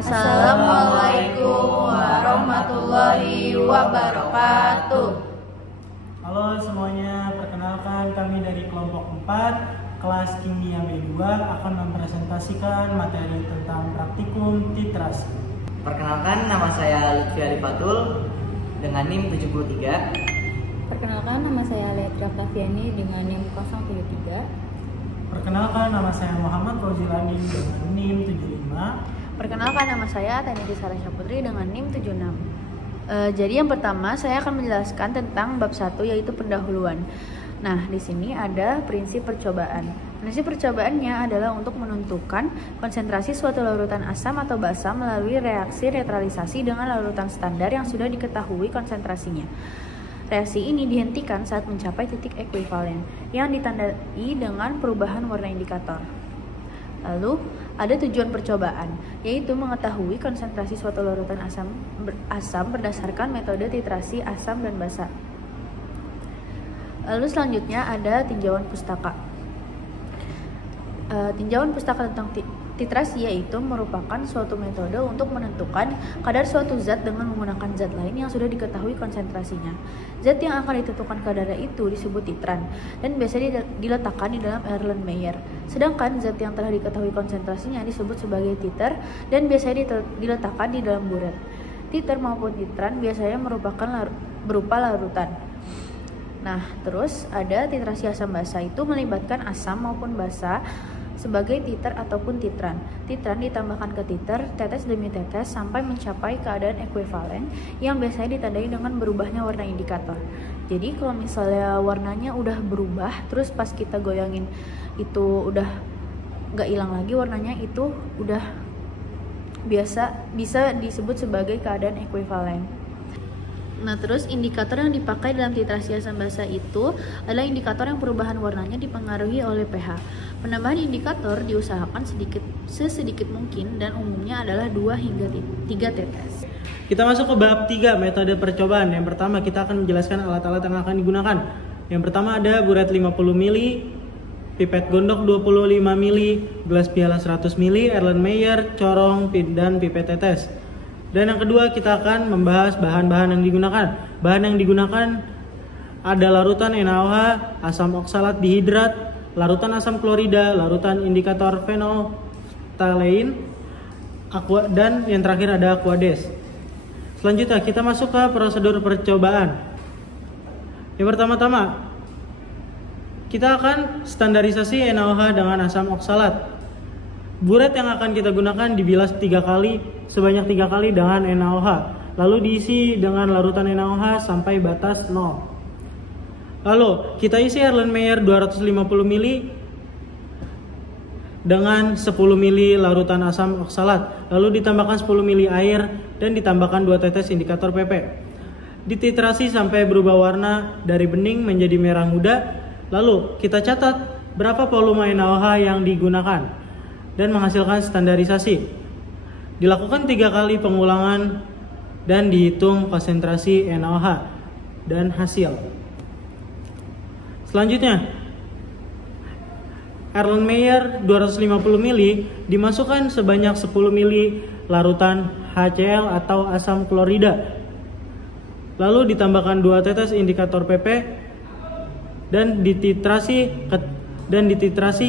Assalamualaikum warahmatullahi wabarakatuh. Halo semuanya, perkenalkan kami dari kelompok 4 kelas kimia B2 akan mempresentasikan materi tentang praktikum titrasi. Perkenalkan, nama saya Lutfi Alifatul dengan NIM 73. Perkenalkan, nama saya Letra Kaviani dengan NIM 073. Perkenalkan, nama saya Muhammad Fauzilanin dengan NIM 75. Perkenalkan, nama saya Taniti Sarasya Putri dengan NIM 76. Jadi yang pertama saya akan menjelaskan tentang bab 1 yaitu pendahuluan. Nah, di sini ada prinsip percobaan. Prinsip percobaannya adalah untuk menentukan konsentrasi suatu larutan asam atau basa melalui reaksi neutralisasi dengan larutan standar yang sudah diketahui konsentrasinya. Reaksi ini dihentikan saat mencapai titik ekuivalen yang ditandai dengan perubahan warna indikator. Lalu, ada tujuan percobaan, yaitu mengetahui konsentrasi suatu larutan asam berdasarkan metode titrasi asam dan basa. Lalu selanjutnya ada tinjauan pustaka. Tinjauan pustaka tentang titrasi yaitu merupakan suatu metode untuk menentukan kadar suatu zat dengan menggunakan zat lain yang sudah diketahui konsentrasinya. Zat yang akan ditentukan kadarnya itu disebut titran dan biasanya diletakkan di dalam Erlenmeyer. Sedangkan zat yang telah diketahui konsentrasinya disebut sebagai titer dan biasanya diletakkan di dalam buret. Titer maupun titran biasanya merupakan berupa larutan. Nah, terus ada titrasi asam basa, itu melibatkan asam maupun basa sebagai titer ataupun titran. Titran ditambahkan ke titer tetes demi tetes sampai mencapai keadaan ekuivalen yang biasanya ditandai dengan berubahnya warna indikator. Jadi kalau misalnya warnanya udah berubah, terus pas kita goyangin itu udah nggak hilang lagi warnanya, itu udah bisa disebut sebagai keadaan ekuivalen. Nah, terus indikator yang dipakai dalam titrasi asam basa itu adalah indikator yang perubahan warnanya dipengaruhi oleh pH. Penambahan indikator diusahakan sesedikit mungkin dan umumnya adalah 2 hingga 3 tetes. Kita masuk ke bab 3, metode percobaan. Yang pertama kita akan menjelaskan alat-alat yang akan digunakan. Yang pertama ada buret 50 ml, pipet gondok 25 ml, gelas piala 100 ml, Erlenmeyer, corong, dan pipet tetes. Dan yang kedua kita akan membahas bahan-bahan yang digunakan. Bahan yang digunakan ada larutan NaOH, asam oksalat dihidrat, larutan asam klorida, larutan indikator phenolphthalein, dan yang terakhir ada aquades. Selanjutnya kita masuk ke prosedur percobaan. Yang pertama-tama kita akan standarisasi NaOH dengan asam oksalat. Buret yang akan kita gunakan dibilas 3 kali, sebanyak 3 kali dengan NaOH. Lalu diisi dengan larutan NaOH sampai batas 0. Lalu kita isi Erlenmeyer 250 ml dengan 10 ml larutan asam oksalat. Lalu ditambahkan 10 ml air dan ditambahkan 2 tetes indikator PP. Dititrasi sampai berubah warna dari bening menjadi merah muda. Lalu kita catat berapa volume NaOH yang digunakan dan menghasilkan standarisasi. Dilakukan 3 kali pengulangan dan dihitung konsentrasi NaOH dan hasil. Selanjutnya, Erlenmeyer 250 ml dimasukkan sebanyak 10 ml larutan HCl atau asam klorida. Lalu ditambahkan 2 tetes indikator PP dan dititrasi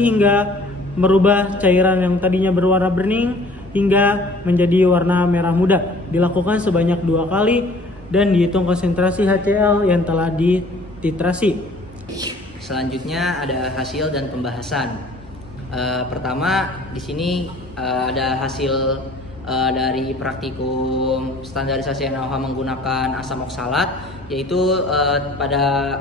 hingga merubah cairan yang tadinya berwarna bening hingga menjadi warna merah muda. Dilakukan sebanyak 2 kali dan dihitung konsentrasi HCl yang telah dititrasi. Selanjutnya ada hasil dan pembahasan. Pertama di sini ada hasil dari praktikum standarisasi NaOH menggunakan asam oksalat, yaitu pada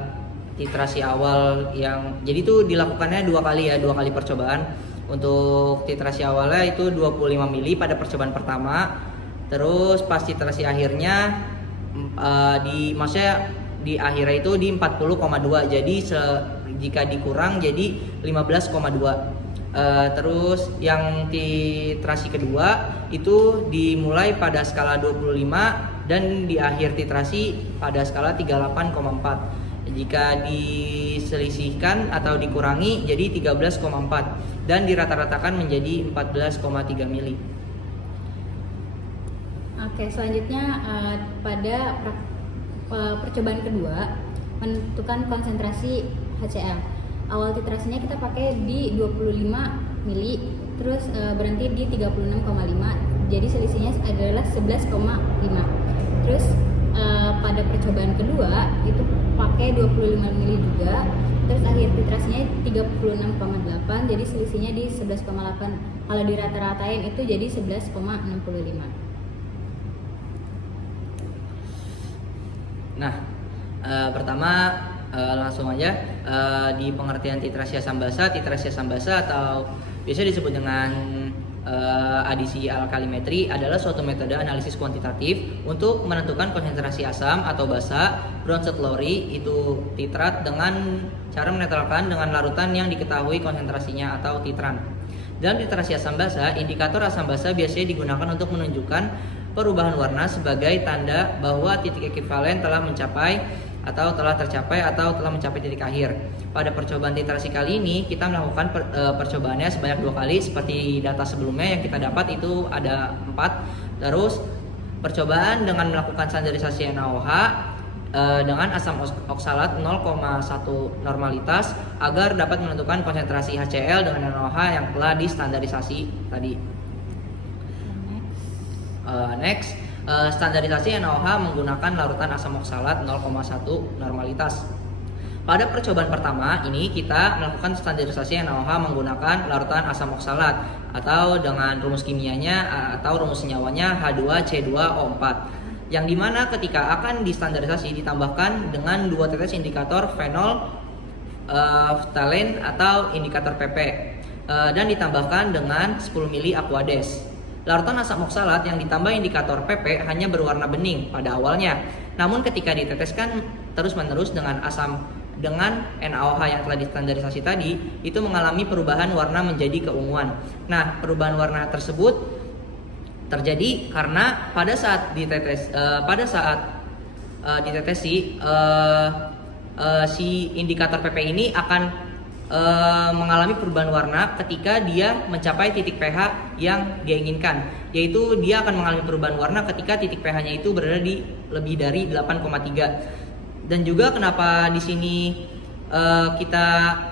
titrasi awal yang jadi itu dilakukannya 2 kali ya, 2 kali percobaan. Untuk titrasi awalnya itu 25 ml pada percobaan pertama. Terus pas titrasi akhirnya maksudnya di akhirnya itu di 40,2. Jadi jika dikurang jadi 15,2. Terus yang titrasi kedua itu dimulai pada skala 25 dan di akhir titrasi pada skala 38,4. Jika diselisihkan atau dikurangi jadi 13,4 dan dirata-ratakan menjadi 14,3 mili. Oke, selanjutnya pada percobaan kedua menentukan konsentrasi HCl. Awal titrasinya kita pakai di 25 mili, terus berhenti di 36,5. Jadi selisihnya adalah 11,5. Terus pada percobaan kedua itu pakai 25 mili juga, terus akhir titrasinya 36,8, jadi selisihnya di 11,8. Kalau dirata-ratain itu jadi 11,65. Nah, pertama langsung aja di pengertian titrasi asam basa atau biasa disebut dengan adisi alkalimetri adalah suatu metode analisis kuantitatif untuk menentukan konsentrasi asam atau basa Bronsted Lowry itu titrat dengan cara menetralkan dengan larutan yang diketahui konsentrasinya atau titran. Dalam titrasi asam basa, indikator asam basa biasanya digunakan untuk menunjukkan perubahan warna sebagai tanda bahwa titik ekivalen telah mencapai atau telah tercapai atau telah mencapai titik akhir. Pada percobaan titrasi kali ini kita melakukan percobaannya sebanyak 2 kali seperti data sebelumnya yang kita dapat itu ada 4. Terus percobaan dengan melakukan standarisasi NaOH dengan asam oksalat 0,1 normalitas agar dapat menentukan konsentrasi HCl dengan NaOH yang telah distandarisasi tadi. Next, standarisasi NaOH menggunakan larutan asam oksalat 0,1 normalitas. Pada percobaan pertama ini kita melakukan standarisasi NaOH menggunakan larutan asam oksalat atau dengan rumus kimianya atau rumus senyawanya H2C2O4, yang dimana ketika akan distandarisasi ditambahkan dengan 2 tetes indikator fenol phthalein atau indikator PP dan ditambahkan dengan 10 mili aquades. Larutan asam oksalat yang ditambah indikator PP hanya berwarna bening pada awalnya. Namun ketika diteteskan terus-menerus dengan NaOH yang telah distandarisasi tadi, itu mengalami perubahan warna menjadi keunguan. Nah, perubahan warna tersebut terjadi karena pada saat ditetesi si indikator PP ini akan mengalami perubahan warna ketika dia mencapai titik pH yang dia inginkan, yaitu dia akan mengalami perubahan warna ketika titik pH-nya itu berada di lebih dari 8,3. Dan juga kenapa di sini kita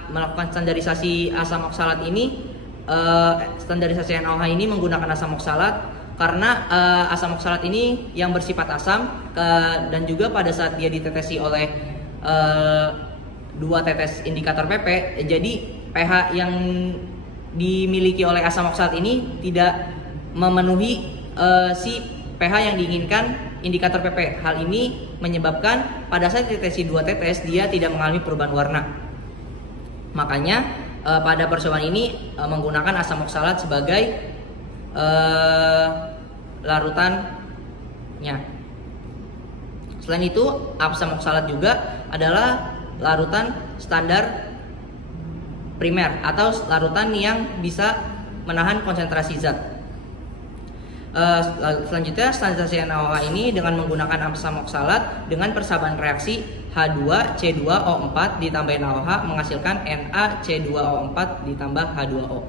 melakukan standarisasi asam oksalat ini, standarisasi NaOH ini menggunakan asam oksalat karena asam oksalat ini yang bersifat asam dan juga pada saat dia ditetesi oleh 2 tetes indikator PP, jadi pH yang dimiliki oleh asam oksalat ini tidak memenuhi si pH yang diinginkan indikator PP. Hal ini menyebabkan pada saat ditetesi 2 tetes dia tidak mengalami perubahan warna. Makanya pada percobaan ini menggunakan asam oksalat sebagai larutannya. Selain itu, asam oksalat juga adalah larutan standar primer atau larutan yang bisa menahan konsentrasi zat. Selanjutnya, standarisasi NaOH ini dengan menggunakan asam oksalat dengan persamaan reaksi H2C2O4 ditambah NaOH menghasilkan NaC2O4 ditambah H2O.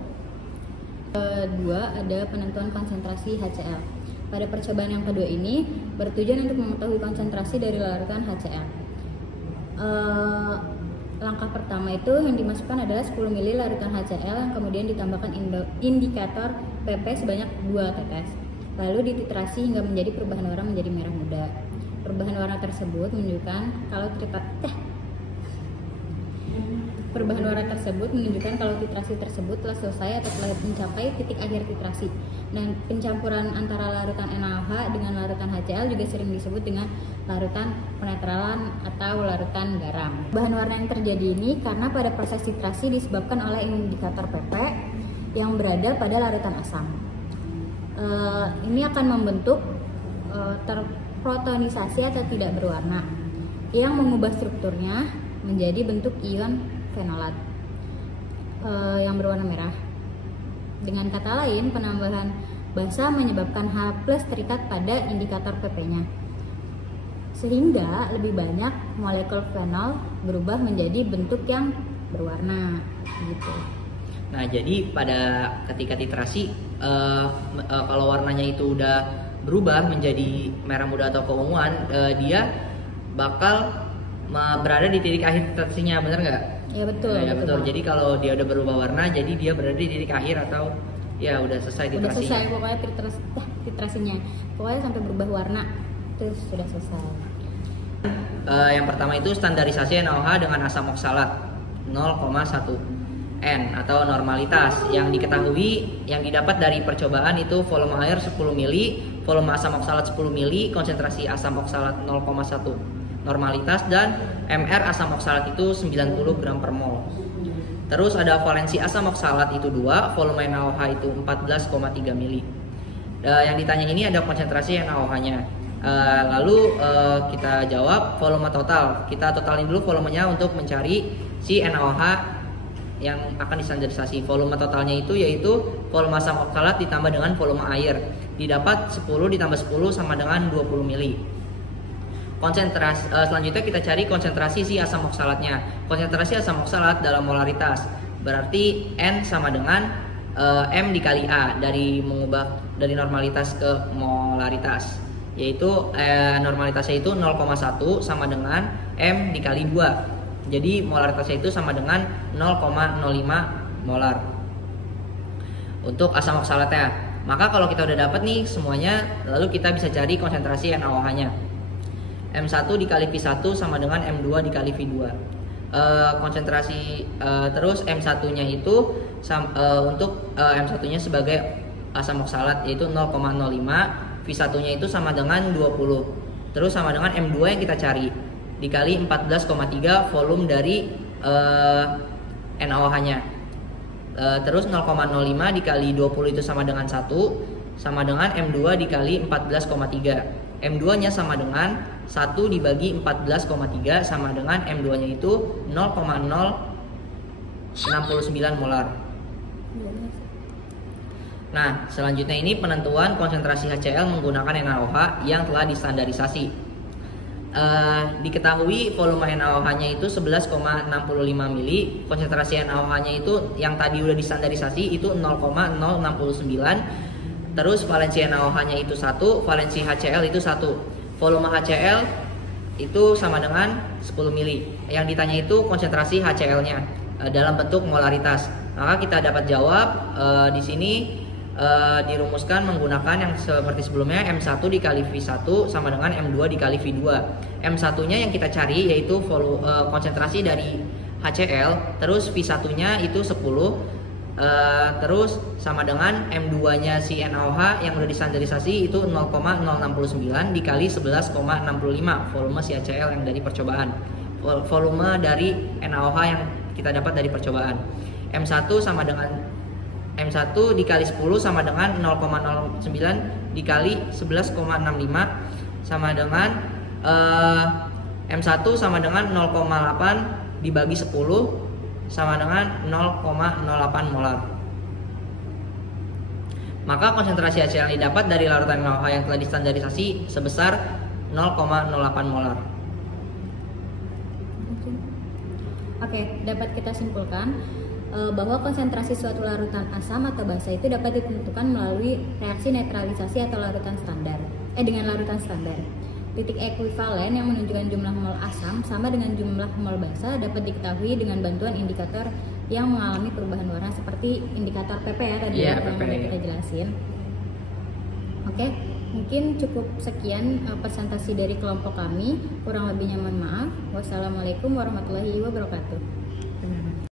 Kedua, ada penentuan konsentrasi HCl. Pada percobaan yang kedua ini bertujuan untuk mengetahui konsentrasi dari larutan HCl. Langkah pertama itu yang dimasukkan adalah 10 ml larutan HCl yang kemudian ditambahkan indikator PP sebanyak 2 tetes. Lalu dititrasi hingga menjadi perubahan warna menjadi merah muda. Perubahan warna tersebut menunjukkan kalau titrasi tersebut telah selesai atau telah mencapai titik akhir titrasi. Dan pencampuran antara larutan NaOH dengan larutan HCl juga sering disebut dengan larutan penetralan atau larutan garam. Bahan warna yang terjadi ini karena pada proses titrasi disebabkan oleh indikator PP yang berada pada larutan asam. Ini akan membentuk terprotonisasi atau tidak berwarna yang mengubah strukturnya menjadi bentuk ion fenolat yang berwarna merah. Dengan kata lain, penambahan basa menyebabkan H+ terikat pada indikator PP-nya, sehingga lebih banyak molekul fenol berubah menjadi bentuk yang berwarna gitu. Nah, jadi pada ketika titrasi kalau warnanya itu udah berubah menjadi merah muda atau keunguan, dia bakal berada di titik akhir titrasinya, bener nggak? Ya betul. Ya betul. Jadi kalau dia udah berubah warna, jadi dia berada di titik akhir atau ya udah selesai Udah titrasinya. selesai pokoknya titrasinya. Pokoknya sampai berubah warna terus sudah selesai. Yang pertama itu standarisasi NaOH dengan asam oksalat 0,1 N atau normalitas. Yang diketahui yang didapat dari percobaan itu volume air 10 ml, volume asam oksalat 10 ml, konsentrasi asam oksalat 0,1 normalitas, dan MR asam oksalat itu 90 gram per mol. Terus ada valensi asam oksalat itu 2, volume NaOH itu 14,3 ml. Yang ditanya ini ada konsentrasi NaOH-nya. Lalu kita jawab volume total. Kita totalin dulu volumenya untuk mencari si NaOH yang akan distandarisasi. Volume totalnya itu yaitu volume asam oksalat ditambah dengan volume air. Didapat 10 ditambah 10 sama dengan 20 ml. Konsentrasi selanjutnya kita cari konsentrasi si asam oksalatnya. Konsentrasi asam oksalat dalam molaritas. Berarti N sama dengan M dikali A, dari mengubah dari normalitas ke molaritas. Yaitu normalitasnya itu 0,1 sama dengan M dikali 2. Jadi molaritasnya itu sama dengan 0,05 molar. Untuk asam oksalatnya. Maka kalau kita udah dapat nih semuanya, lalu kita bisa cari konsentrasi NaOH-nya. M1 dikali V1 sama dengan M2 dikali V2. Konsentrasi terus M1-nya itu untuk M1-nya sebagai asam oksalat yaitu 0,05, V1-nya itu sama dengan 20. Terus sama dengan M2 yang kita cari dikali 14,3 volume dari NaOH-nya. Terus 0,05 dikali 20 itu sama dengan 1, sama dengan M2 dikali 14,3. M2 nya sama dengan 1 dibagi 14,3 sama dengan M2 nya itu 0,069 molar. Nah, selanjutnya ini penentuan konsentrasi HCl menggunakan NaOH yang telah distandarisasi. Diketahui volume NaOH-nya itu 11,65 ml, konsentrasi NaOH-nya itu yang tadi udah distandarisasi itu 0,069. Terus valensi NaOH-nya itu 1, valensi HCl itu 1. Volume HCl itu sama dengan 10 ml. Yang ditanya itu konsentrasi HCl-nya dalam bentuk molaritas. Maka kita dapat jawab di sini dirumuskan menggunakan yang seperti sebelumnya, M1 dikali V1 sama dengan M2 dikali V2. M1-nya yang kita cari yaitu konsentrasi dari HCl, terus V1-nya itu 10. Terus sama dengan M2-nya si NaOH yang udah distandarisasi itu 0,069 dikali 11,65 volume si HCl yang dari percobaan. Volume dari NaOH yang kita dapat dari percobaan. M1 sama dengan M1 dikali 10 sama dengan 0,09 dikali 11,65 sama dengan M1 sama dengan 0,8 dibagi 10 sama dengan 0,08 molar. Maka konsentrasi HCl yang didapat dari larutan NaOH yang telah distandarisasi sebesar 0,08 molar. Oke, dapat kita simpulkan bahwa konsentrasi suatu larutan asam atau basa itu dapat ditentukan melalui reaksi netralisasi atau larutan standar dengan larutan standar. Titik ekuivalen yang menunjukkan jumlah mol asam sama dengan jumlah mol basa dapat diketahui dengan bantuan indikator yang mengalami perubahan warna seperti indikator PP ya tadi yang udah kita jelasin. Oke, mungkin cukup sekian presentasi dari kelompok kami. Kurang lebihnya mohon maaf. Wassalamualaikum warahmatullahi wabarakatuh.